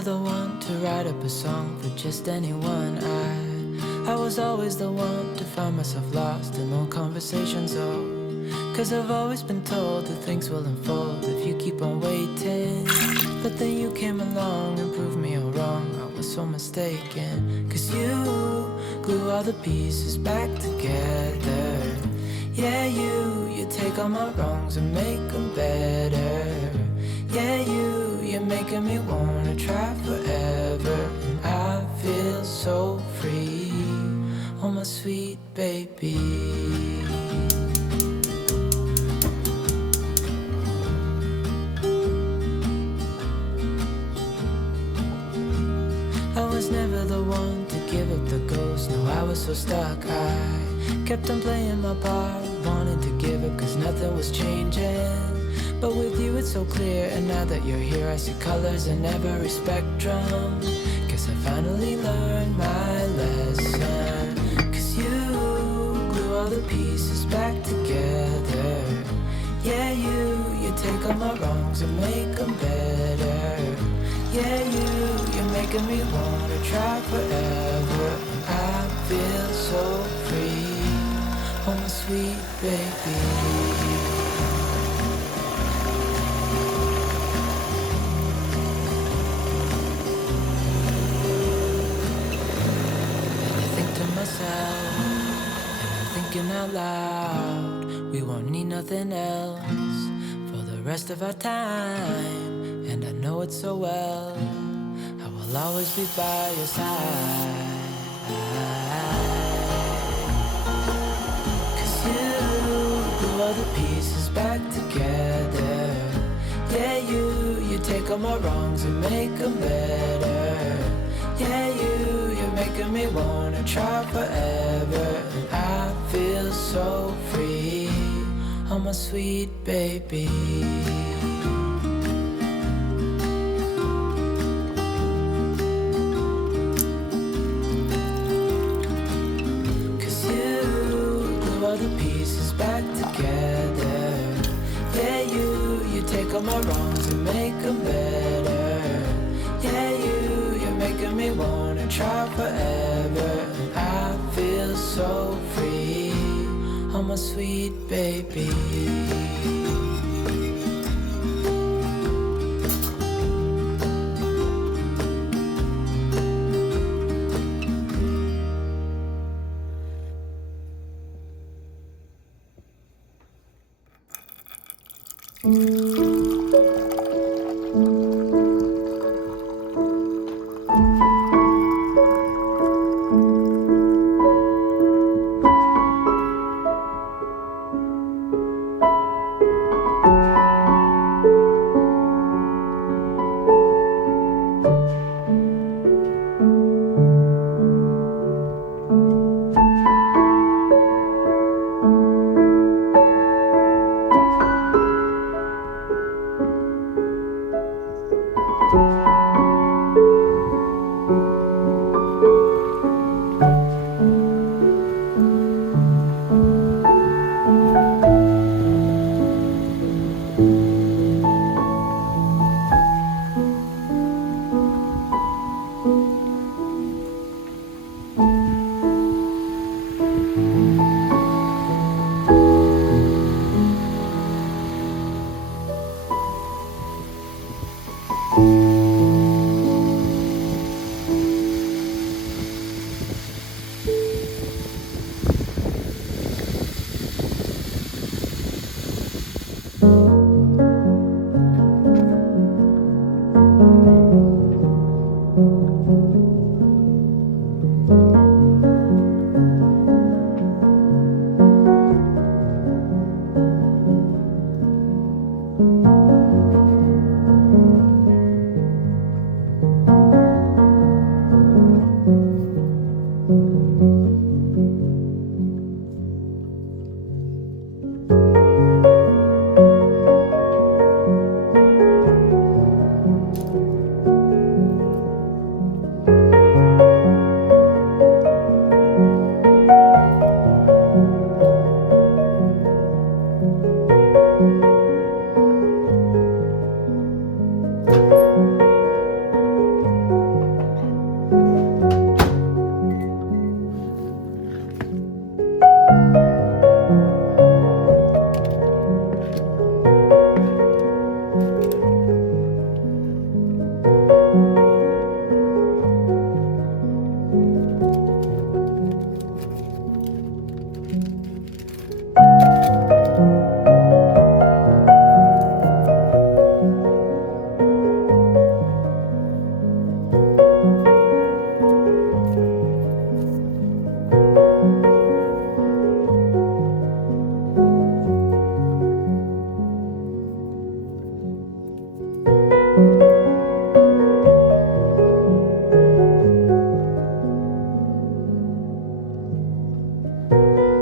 never the one to write up a song for just anyone. I was always the one to find myself lost in long conversations, oh. Cause I've always been told that things will unfold if you keep on waiting. But then you came along and proved me all wrong. I was so mistaken. Cause you glue all the pieces back together. Yeah, you take all my wrongs and make them better. Yeah, you're making me wanna try forever. And I feel so free, oh my sweet baby. I was never the one to give up the ghost. No, I was so stuck. I kept on playing my part, wanting to give up cause nothing was changing. But with you it's so clear, and now that you're here I see colors in every spectrum. Guess I finally learned my lesson. Cause you glue all the pieces back together. Yeah, you take all my wrongs and make them better. Yeah, you're making me wanna try forever. I feel so free, oh my sweet baby. Myself, and I'm thinking out loud, we won't need nothing else for the rest of our time. And I know it so well, I will always be by your side. Cause you glue all the pieces back together. Yeah, you take all my wrongs and make them better. Yeah, you're making me wanna try forever. And I feel so free, oh my sweet baby. Cause you glue all the pieces back together. Yeah, you take all my wrongs and make them better. Yeah, you're making me wanna try forever. And I feel so free, oh my sweet baby.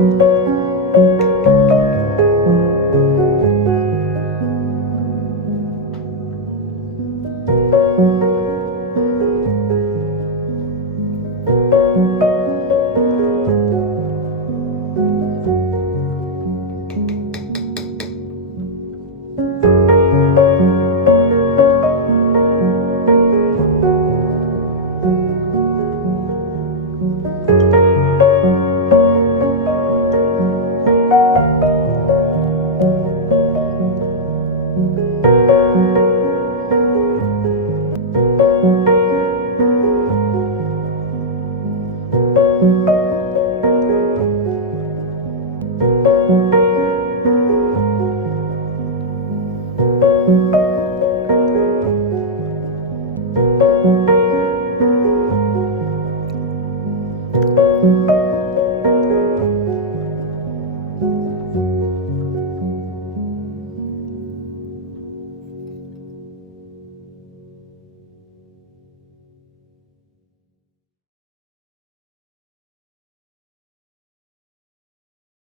you.